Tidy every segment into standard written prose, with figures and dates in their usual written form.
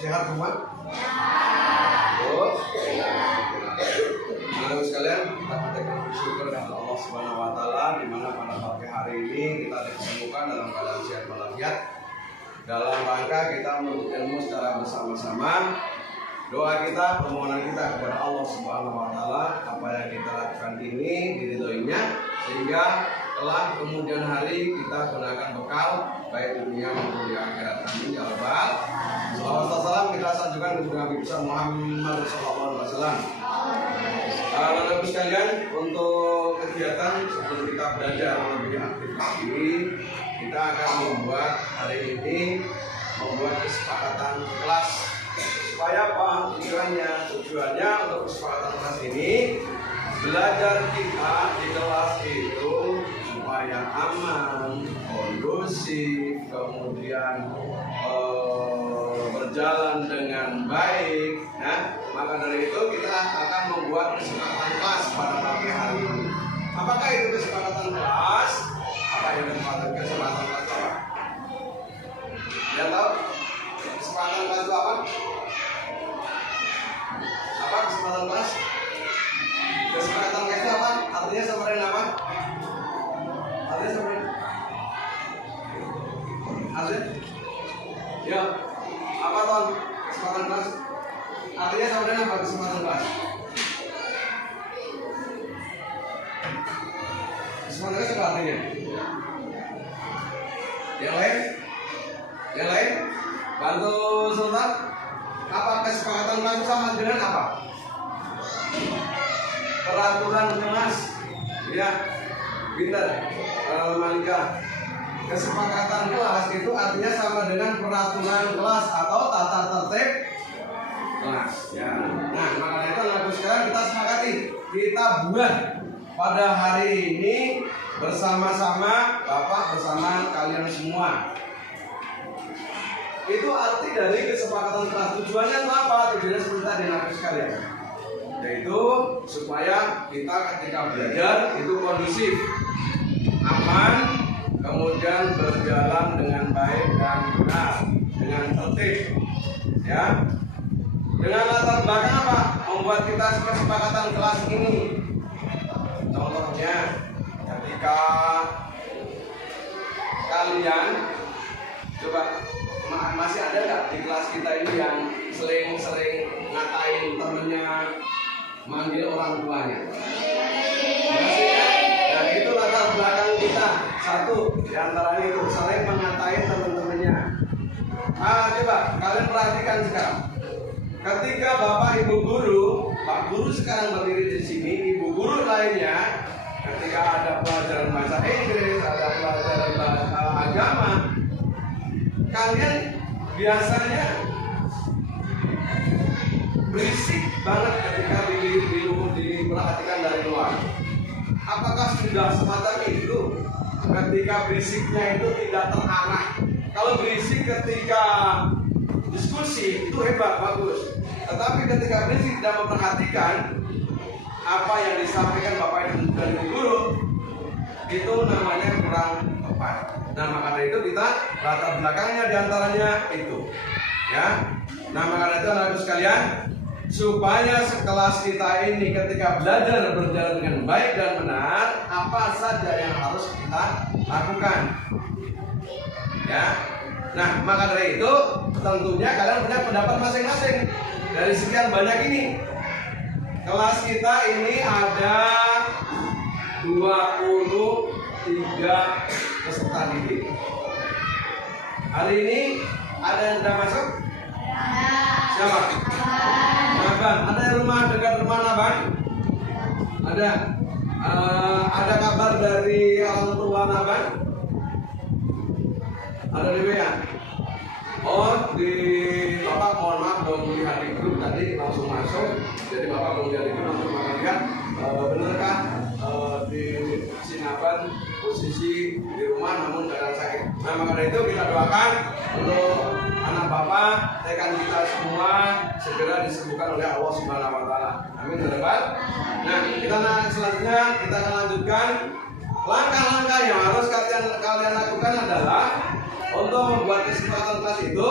Sehat semua? Terus? Nah, sekalian kita panjatkan bersyukur kepada Allah Subhanahu wa taala di mana pada pagi hari ini kita diketemukan dalam keadaan sehat walafiat. Dalam rangka kita menuntut ilmu secara bersama-sama. Doa kita, permohonan kita kepada Allah Subhanahu wa taala apa yang kita lakukan ini diridhoinya sehingga kelak kemudian hari kita gunakan bekal baik dunia maupun di akhirat. Amin ya rabbal. Salawat dan salam kita sanjungan kepada Nabi besar Muhammad sallallahu alaihi wasallam. Bapak-Ibu sekalian, untuk kegiatan sebelum kita belajar lebih aktif lagi, kita akan membuat hari ini kesepakatan kelas. Supaya apa tujuannya untuk kesepakatan kelas ini, belajar kita di kelas itu supaya aman, kondusif, kemudian berjalan dengan baik. Ya. Maka dari itu kita akan membuat kesepakatan kelas pada pagi hari ini. Apakah itu kesepakatan kelas? Apa itu kesepakatan kelas apa? Ya tahu? Kesepakatan kelas itu apa? Apa kesepakatan kelas? Kesepakatan kelas itu apa? Artinya seperti apa? Artinya seperti artinya? Ya, apa tuh kesepakatan kelas? Artinya seperti apa kesepakatan kelas? Kesepakatan kelas apa artinya? Yang lain? Yang lain? Bantu Sultan. Apa kesepakatan kelas sama dengan apa? Peraturan kelas. Ya, pintar. Malika. Kesepakatan kelas itu artinya sama dengan peraturan kelas atau tata tertib kelas. Ya. Nah, maka itu lagu sekarang kita sepakati, kita buat pada hari ini bersama-sama, Bapak bersama kalian semua. Itu arti dari kesepakatan kelas. Tujuannya itu apa? Tujuannya seperti tadi lagu sekalian, yaitu supaya kita ketika belajar itu kondusif, aman, kemudian berjalan dengan baik dan benar, dengan tertib, ya. Dengan latar belakang apa? Membuat kita kesepakatan kelas ini. Contohnya, ketika kalian coba masih ada nggak di kelas kita ini yang sering ngatain temennya, manggil orang tuanya? Masih ya? Dan itu latar belakang kita. Satu diantaranya itu sering mengatain teman-temannya. Coba kalian perhatikan sekarang. Ketika Bapak Ibu guru, Pak guru sekarang berdiri di sini, Ibu guru lainnya, ketika ada pelajaran bahasa Inggris, ada pelajaran bahasa agama, kalian biasanya berisik banget ketika diperhatikan dari luar. Apakah sudah semacam itu? Ketika berisiknya itu tidak terarah. Kalau berisik ketika diskusi itu hebat, bagus. Tetapi ketika berisik tidak memperhatikan apa yang disampaikan Bapak Ibu dan Ibu guru, itu namanya kurang tepat. Nah, maka itu kita latar belakangnya diantaranya itu, ya. Nah, maka itu anak-anak sekalian, supaya sekelas kita ini ketika belajar berjalan dengan baik dan benar, apa saja yang harus kita lakukan, ya. Nah, maka dari itu tentunya kalian punya pendapat masing-masing. Dari sekian banyak ini, kelas kita ini ada 23 peserta didik. Hari ini ada yang sudah masuk? Siapa? Abang. Ada yang rumah dekat rumah Abang? Ada. Ada kabar dari orang tua Abang? Ada di WA? Oh, di Bapak mohon maaf belum melihat di grup tadi langsung masuk. Jadi Bapak belum lihat di grup langsung melihat. Benarkah di Sinaban posisi di rumah namun keadaan sakit? Nah, maka dari itu kita doakan untuk anak Bapak, rekan kita semua segera disembuhkan oleh Allah Subhanahu Wa Taala. Amin ya Rabbal. Nah, kita selanjutnya kita akan lanjutkan langkah-langkah yang harus kalian lakukan adalah untuk membuat kesepakatan kelas itu,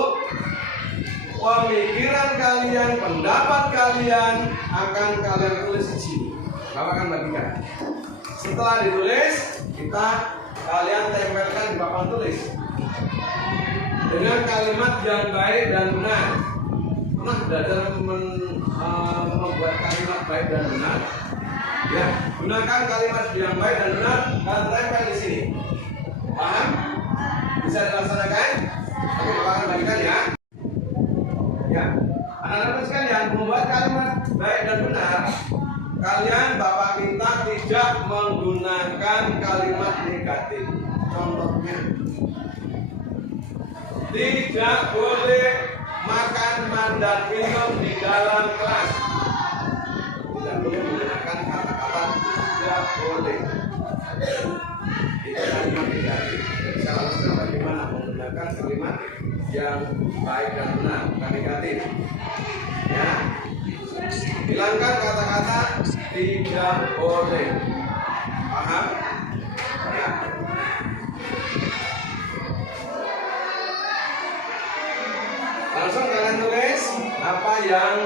pemikiran kalian, pendapat kalian akan kalian tulis di sini. Bapak akan bagikan. Setelah ditulis, kalian tempelkan di papan tulis dengan kalimat yang baik dan benar. Pernah belajar membuat kalimat baik dan benar? Ya, gunakan kalimat yang baik dan benar dan tempel di sini. Paham? Bisa dilaksanakan? Oke, Bapak akan bagikan ya. Ya, anak-anak sekalian, membuat kalimat baik dan benar, kalian Bapak minta tidak menggunakan kalimat negatif. Contohnya, tidak boleh makan mandan minum di dalam kelas. Tidak boleh menggunakan kata-kata tidak boleh. Itu kalimat negatif. Seharusnya bagaimana menggunakan kalimat yang baik dan benar, bukan negatif. Ya, hilangkan kata-kata tidak boleh. Paham? Ya. Langsung kalian tulis apa yang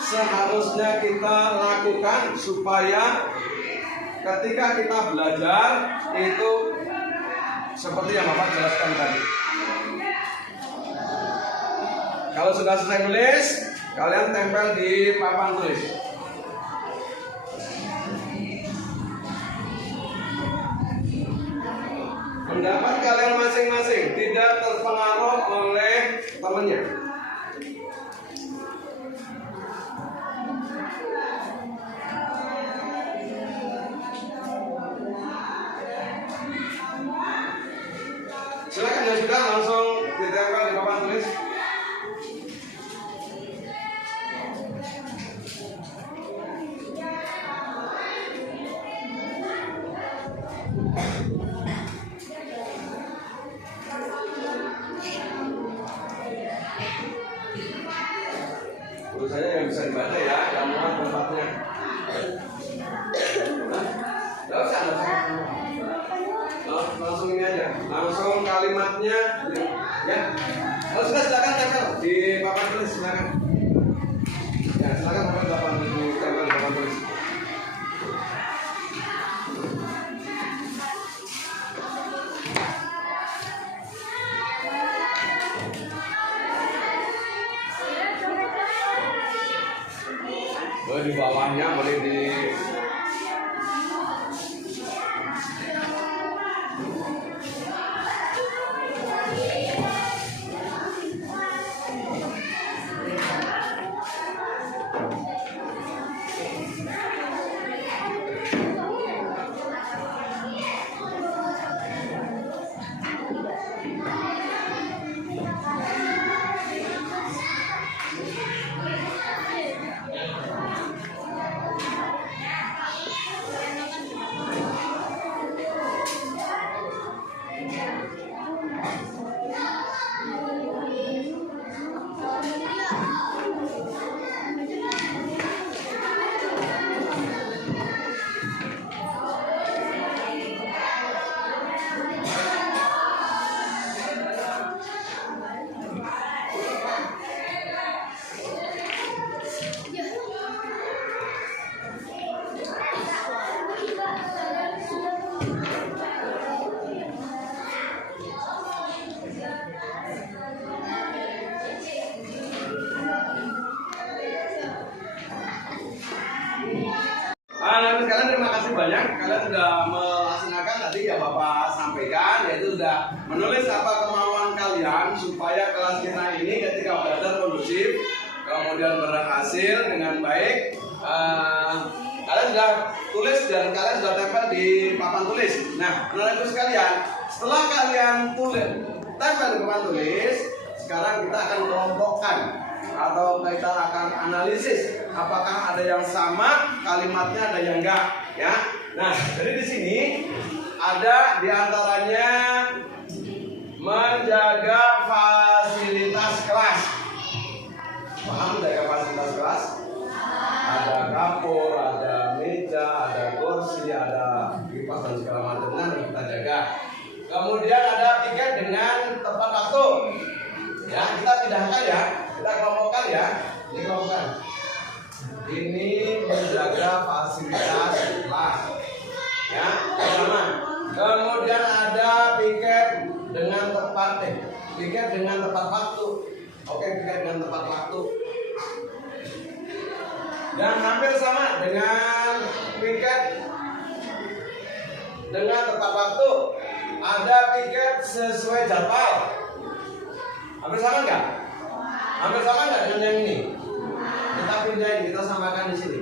seharusnya kita lakukan supaya ketika kita belajar itu seperti yang Bapak jelaskan tadi. Kalau sudah selesai nulis, kalian tempel di papan tulis. Pendapat kalian masing-masing tidak terpengaruh oleh temannya. Silakan yang sudah langsung ditempel di papan tulis. Tulisannya yang bisa dibaca ya, yang muat tempatnya. Nggak usah, langsung ini aja, langsung kalimatnya ya. Kalau sudah silakan tempel di papan tulis, silakan. Ya silakan tempel di papan tulis. Boleh di bawahnya, boleh di Kalian terima kasih banyak, kalian sudah melaksanakan tadi yang Bapak sampaikan, yaitu sudah menulis apa kemauan kalian supaya kelas kita ini ketika belajar kondusif, kemudian berhasil dengan baik. Kalian sudah tulis dan kalian sudah tempel di papan tulis. Nah, anak-anakku sekalian, setelah kalian tulis tempel di papan tulis, sekarang kita akan kelompokkan atau kita akan analisis apakah ada yang sama kalimatnya, ada yang enggak ya. Nah, jadi di sini ada diantaranya menjaga fasilitas kelas. Paham menjaga fasilitas kelas? Ada dapur, ada meja, ada kursi, ada kipas dan segala macam yang kita jaga. Kemudian ada tiket dengan tepat waktu. Ya, kita pindahkan ya. Kita kelompokkan ya, ini kelompokkan. Ini menjaga fasilitas kelas, ya, sama. Kemudian ada piket dengan tepat waktu. Oke, piket dengan tepat waktu. Dan hampir sama dengan piket dengan tepat waktu. Ada piket sesuai jadwal. Hampir sama enggak? Hampir sama nggak dengan yang ini? Kita pindahin, kita samakan di sini.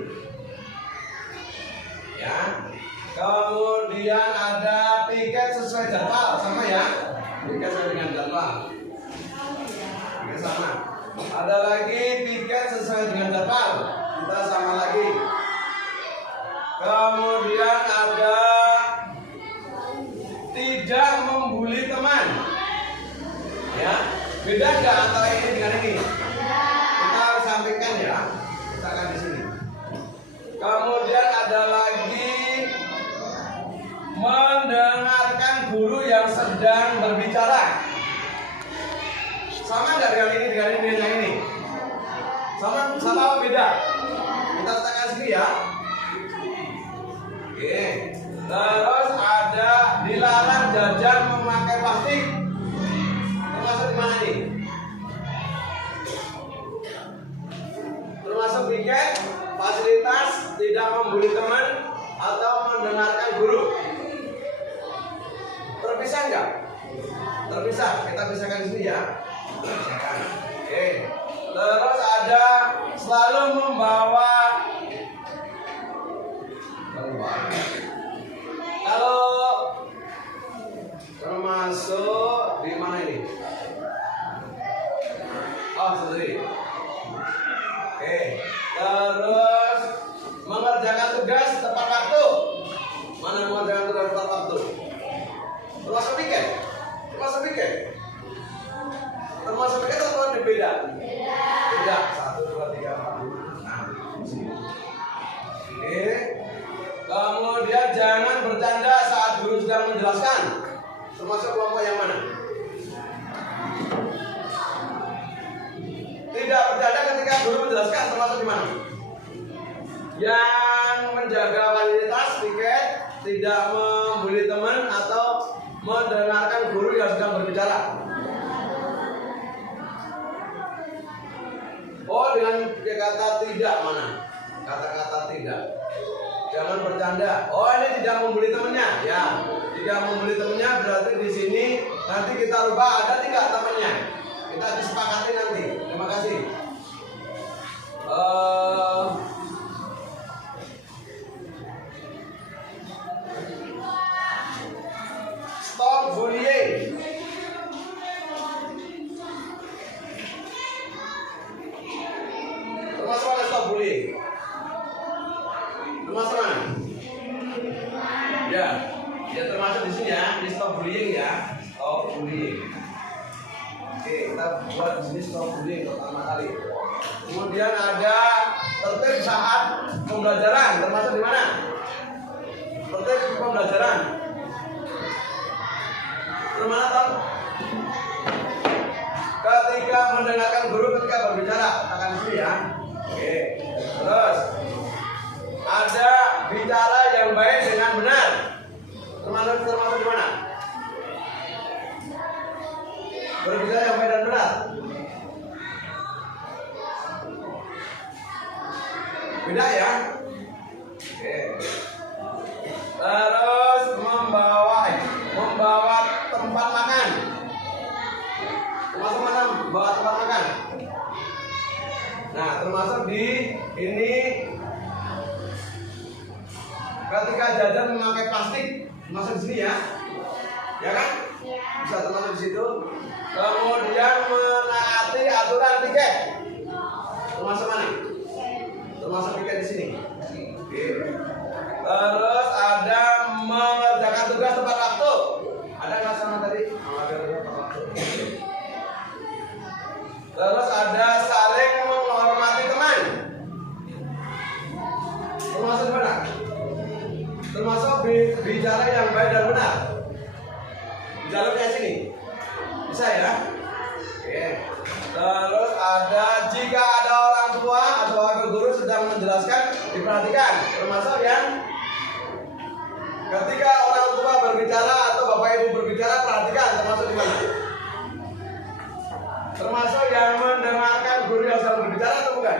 Ya. Kemudian ada piket sesuai jadwal, sama ya? Piket sesuai dengan jadwal. Piket sama. Ada lagi piket sesuai dengan jadwal, kita sama lagi. Kemudian ada tidak membuli teman. Ya. Beda nggak antara ini dengan ini? Kita harus sampaikan ya. Kita akan di sini. Kemudian ada lagi mendengarkan guru yang sedang berbicara. Sama nggak dengan ini dengan ini? Sama apa beda? Kita letakkan sini ya. Oke. Terus ada dilarang jajan memakai plastik. Termasuk di mana nih? Termasuk piket, fasilitas, tidak membuli teman, atau mendengarkan guru. Terpisah nggak? Terpisah. Kita pisahkan di sini ya. Pisahkan. Oke. Terus ada selalu membawa. Kalau termasuk sedang menjelaskan, termasuk kelompok yang mana? Tidak bercanda ketika guru menjelaskan, termasuk di mana? Yang menjaga validitas tiket, tidak membuli teman atau mendengarkan guru yang sedang berbicara. Oh, dengan kata tidak mana? Kata-kata tidak. Jangan bercanda. Oh, ini tidak membuli temannya. Ya, tidak membuli temannya berarti di sini nanti kita rubah ada tidak temannya. Kita disepakati nanti. Terima kasih. Stop bullying. Termasuk mana stop bullying? Termasuk mana? Ya, ya termasuk di sini ya. Di stop bullying ya. Stop bullying. Oke, kita buat di sini stop bullying pertama kali. Kemudian ada tertib saat pembelajaran. Termasuk di mana? Tertib pembelajaran. Termana Tom? Ketika mendengarkan guru ketika berbicara, katakan di sini ya. Oke. Terus ada bicara yang baik dengan benar. Termasuk di mana? Berbicara yang baik dan benar. Beda ya. Oke. Terus membawa tempat makan. Termasuk mana? Membawa tempat makan. Nah, termasuk di ini ketika jajan memakai plastik, termasuk di sini ya. Ya kan? Bisa termasuk di situ. Kemudian menaati aturan tiket. Termasuk mana? Termasuk tiket di sini. Oke. Terus ada mengerjakan tugas tepat waktu. Ada nggak sama tadi? Ada tepat waktu. Terus ada saling menghormati teman. Termasuk di mana? Termasuk bicara yang baik dan benar. Bicara kayak sini. Bisa ya? Oke. Terus ada jika ada orang tua atau wakil guru sedang menjelaskan, diperhatikan. Termasuk yang ketika orang tua berbicara atau bapak ibu berbicara, perhatikan. Termasuk di mana? Termasuk yang mendengarkan guru yang sedang berbicara atau bukan?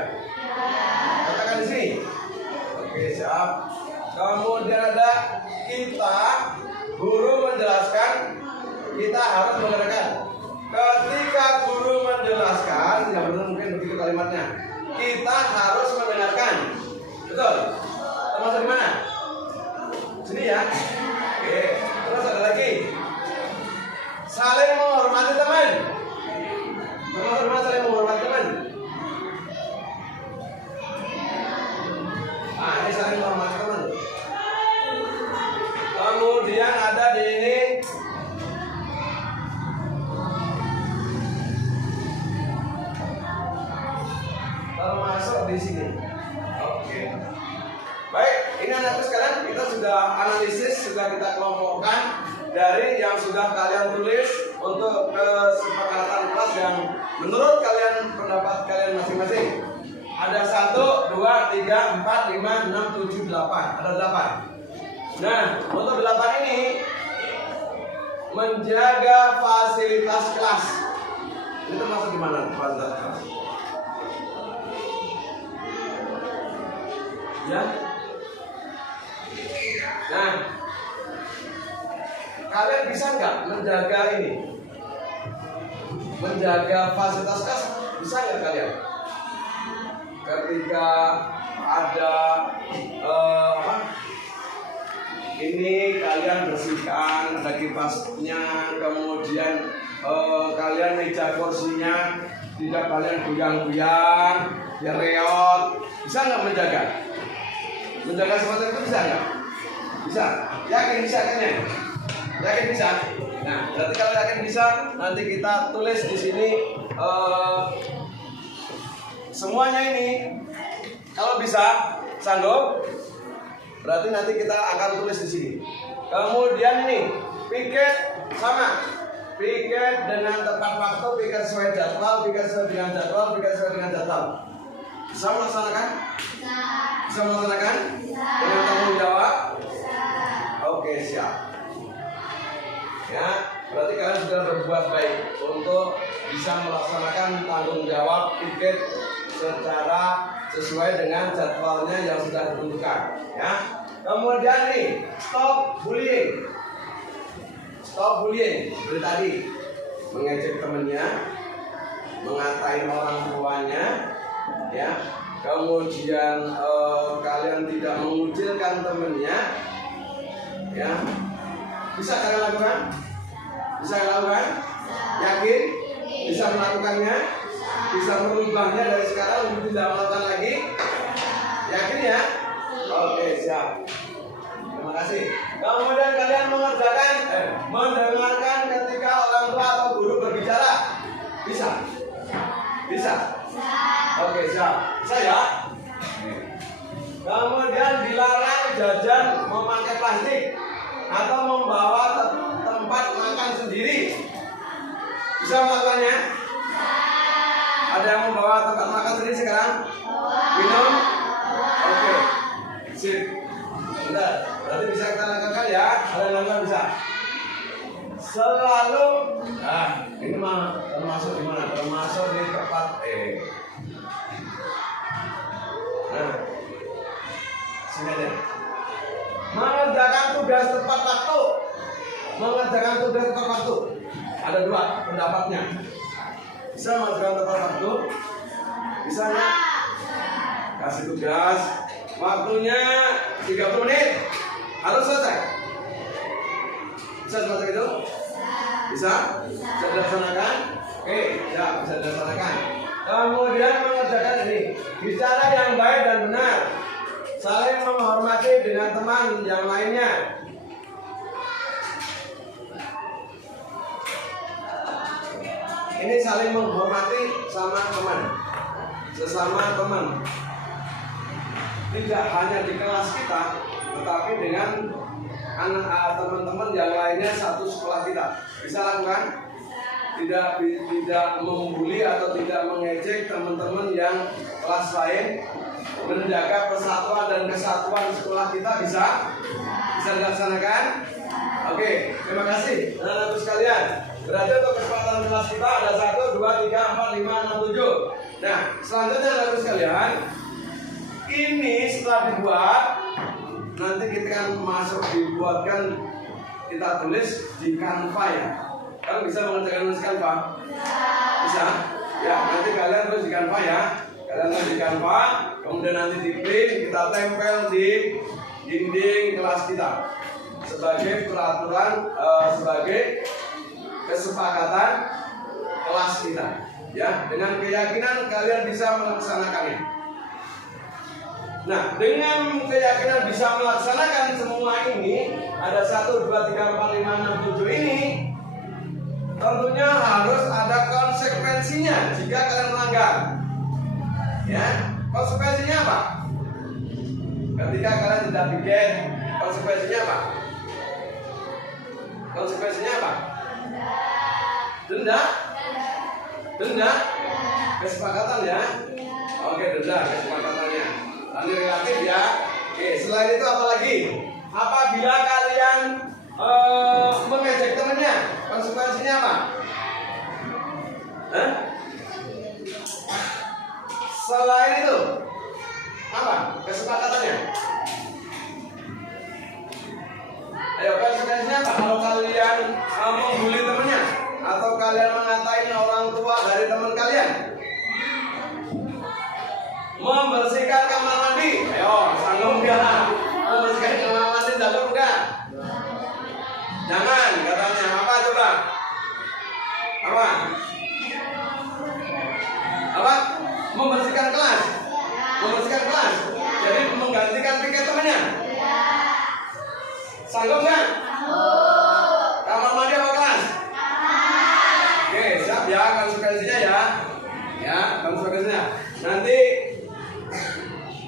Katakan di sini. Oke, siap. Kemudian ada kita, guru menjelaskan, kita harus mendengarkan. Ketika guru menjelaskan, tidak benar mungkin begitu kalimatnya. Kita harus mendengarkan. Betul? Termasuk di mana? Sini ya. Oke. Terus ada lagi. Saling menghormati teman. Termasuk di mana saling menghormati teman? Ah, ini saling menghormati teman. Kemudian ada di ini termasuk di sini. Oke. Baik, ini anak-anak sekalian, kita sudah analisis, sudah kita kelompokkan dari yang sudah kalian tulis untuk kesepakatan kelas yang menurut kalian pendapat kalian masing-masing. Ada 1, 2, 3, 4, 5, 6, 7, 8. Ada 8. Nah, untuk 8 ini menjaga fasilitas kelas. Itu termasuk di mana fasilitas kelas? Ya. Nah, kalian bisa nggak menjaga ini? Menjaga fasilitas kelas bisa nggak kalian? Ketika ada ini kalian bersihkan, ada kipasnya, kemudian kalian meja kursinya tidak kalian goyang-goyang, ya reot, bisa nggak menjaga? Menjaga seperti itu bisa nggak? Bisa? Yakin bisa kan ya? Yakin bisa? Nah, berarti kalau yakin bisa, nanti kita tulis di sini semuanya ini. Kalau bisa, sanggup, berarti nanti kita akan tulis di sini. Kemudian nih, piket sama. Piket dengan tepat waktu, piket sesuai jadwal, piket sesuai dengan jadwal, piket sesuai dengan jadwal. Bisa melaksanakan? Bisa melaksanakan? Dengan tanggung jawab? Oke, siap. Ya, berarti kalian sudah berbuat baik untuk bisa melaksanakan tanggung jawab piket secara sesuai dengan jadwalnya yang sudah ditentukan. Ya. Kemudian nih, stop bullying. Stop bullying. Seperti tadi, mengejek temannya, mengatain orang tuanya, ya. Kemudian kalian tidak mengucilkan temannya, ya. Bisa kalian lakukan? Bisa kalian lakukan? Yakin? Bisa melakukannya? Bisa merubahnya dari sekarang untuk tidak melakukan lagi? Yakin ya? Oke, siap. Terima kasih. Kemudian kalian mendengarkan ketika orang tua atau guru berbicara. Bisa? Bisa? Oke, siap. Saya. Kemudian dilarang jajan memakai plastik atau membawa tempat makan sendiri. Bisa melakukannya? Ada yang membawa tempat makan sendiri sekarang? Minum? Oke. Sip. Bentar. Berarti bisa kita lakukan ya? Ada yang lakukan bisa? Selalu. Nah, ini mah termasuk di mana? Termasuk di tempat Nah, sini aja. Mengerjakan tugas tepat waktu. Mengerjakan tugas tepat waktu. Ada dua pendapatnya. Bisa mengerjakan tepat waktu? Bisa nggak? Kasih tugas. Waktunya 30 menit. Harus selesai. Bisa seperti itu? Bisa? Bisa dilaksanakan? Oke, ya bisa dilaksanakan. Kemudian mengerjakan ini. Bicara yang baik dan benar. Saling menghormati dengan teman yang lainnya. Ini saling menghormati sama teman, sesama teman. Tidak hanya di kelas kita, tetapi dengan teman-teman yang lainnya satu sekolah kita. Bisa lakukan? Tidak membuli atau tidak mengejek teman-teman yang kelas lain. Menjaga persatuan dan kesatuan sekolah kita bisa dilaksanakan. Oke, terima kasih anak-anakku sekalian. Berarti untuk kesempatan kelas kita ada 1, 2, 3, 4, 5, 6, 7. Nah, selanjutnya anak-anakku sekalian, ini setelah dibuat, nanti kita akan dibuatkan, kita tulis di Canva ya. Kalian bisa mengerjakan tulis Canva? Bisa? Ya, nanti kalian tulis di Canva ya. Kalian tulis di Canva, kemudian nanti di print, kita tempel di dinding kelas kita sebagai peraturan, sebagai kesepakatan kelas kita. Ya, dengan keyakinan kalian bisa melaksanakannya. Nah, dengan keyakinan bisa melaksanakan semua ini, ada 1, 2, 3, 4, 5, 6, 7 ini, tentunya harus ada konsekuensinya jika kalian melanggar. Ya, konsekuensinya apa? Ketika kalian tidak bikin, konsekuensinya apa? Konsekuensinya apa? Denda? Denda? Kesepakatan ya? Oke, denda kesepakatannya. Nanti relatif ya. Oke, selain itu apa lagi? Apabila kalian mengejek temannya, konsekuensinya apa? Hah? Selain itu apa kesepakatannya? Ayo, konsekuensinya apa? Kalau kalian membuli temannya atau kalian mengatain orang tua dari teman kalian, membersihkan kamar mandi. Ayo, sanggup nggak? Membersihkan kamar mandi sanggup nggak? Jangan, katanya apa coba? Apa? Apa? Membersihkan kelas. Membersihkan kelas. Jadi menggantikan piket temannya. Sanggup nggak? Kamar mandi apa kelas? Oke, siap ya konsekuensinya ya. Ya, konsekuensinya. Nanti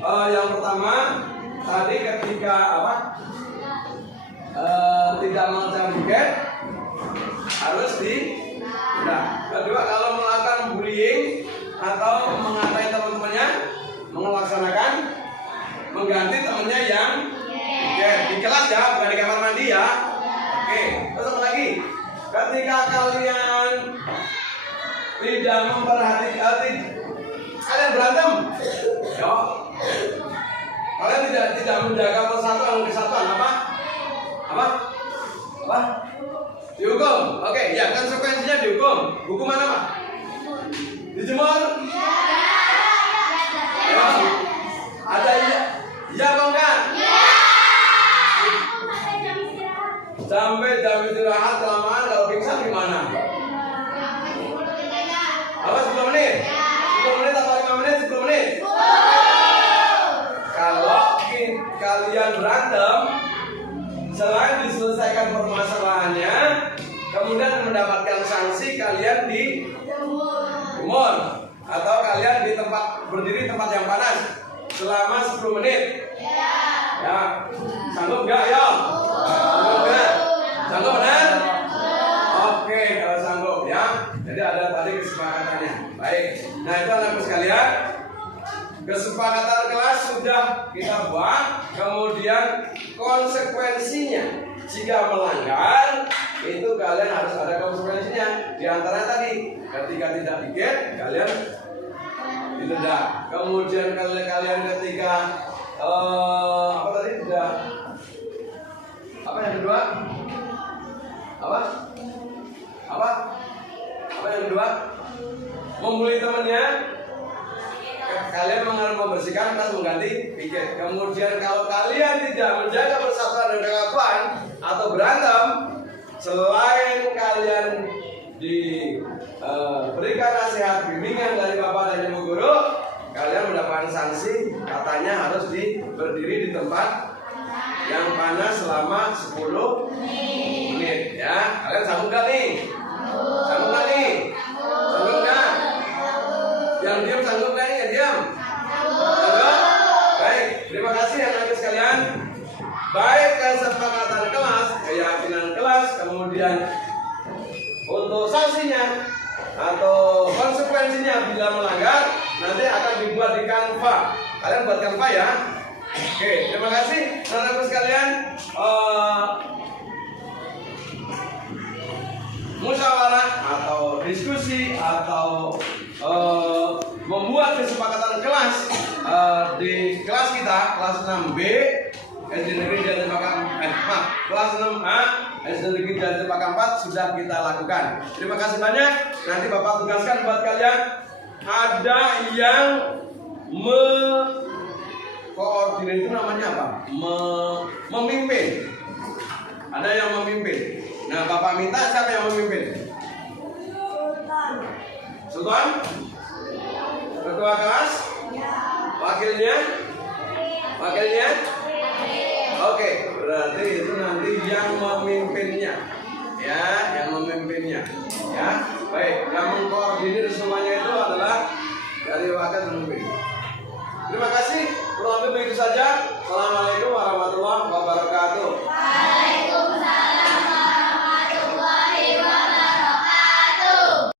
yang pertama tadi ketika apa? tidak mengerjakan tiket harus di. Nah, kedua, kalau melakukan bullying atau mengatai teman-temannya, melaksanakan mengganti temannya yang di kelas ya, bukan di kamar mandi ya. Oke, terus apa lagi? Ketika kalian tidak memperhatikan, kalian berantem, yo, kalian tidak menjaga persatuan kesatuan, apa? Dihukum. Oke, ya, konsekuensinya dihukum. Hukuman apa? Dijemur? Ya. Ada iya apa enggak? Sampai jam istirahat kelamaan, kalau pingsan gimana? Apa 10 menit? 10 menit atau 5 menit? 10 menit? Kalau kalian berantem, selain diselesaikan permasalahannya, kemudian mendapatkan sanksi, kalian dijemur atau kalian di berdiri tempat yang panas selama 10 menit. Ya, sanggup nggak ya? Sanggup benar? Oke, kalau sanggup ya. Jadi ada tadi kesepakatannya. Baik. Nah, itu anak-anak sekalian. Kesepakatan kelas sudah kita buat. Kemudian konsekuensinya jika melanggar itu kalian harus ada konsekuensinya. Di antara tadi, ketika tidak tiket kalian didenda. Kemudian kalian ketika apa tadi tidak? Apa yang kedua? Apa yang kedua? Membuli temannya. Kalian harus membersihkan kelas, mengganti tiket. Kemudian kalau kalian tidak menjaga persatuan dan kesatuan atau berantem, selain kalian diberikan nasihat bimbingan dari bapak dan ibu guru, kalian mendapatkan sanksi, katanya harus berdiri di tempat yang panas selama 10 menit ya. Kalian sanggup gak nih? Sanggup gak nih? Sanggup gak? Yang diam sanggup gak nih? Yang diam? Sanggup? Baik, terima kasih anak-anak sekalian. Baik kesepakatan kelas, keyakinan kelas, kemudian untuk sanksinya atau konsekuensinya bila melanggar nanti akan dibuat di Canva. Kalian buat Canva ya. Oke, terima kasih anak-anak sekalian. Musyawarah atau diskusi atau membuat kesepakatan kelas di kelas kita, kelas 6B SD Negeri Jalan kelas 6A SD Negeri Jalan 4 sudah kita lakukan. Terima kasih banyak. Nanti Bapak tugaskan buat kalian, ada yang koordinir itu namanya apa? Memimpin. Ada yang memimpin. Nah, Bapak minta siapa yang memimpin? Sultan? Ketua kelas? Wakilnya? Wakilnya? Oke, berarti itu nanti yang memimpinnya. Ya, yang memimpinnya. Ya, baik. Yang mengkoordinir semuanya itu adalah dari wakil pemimpin. Terima kasih. Kurang lebih itu saja. Assalamualaikum warahmatullahi wabarakatuh.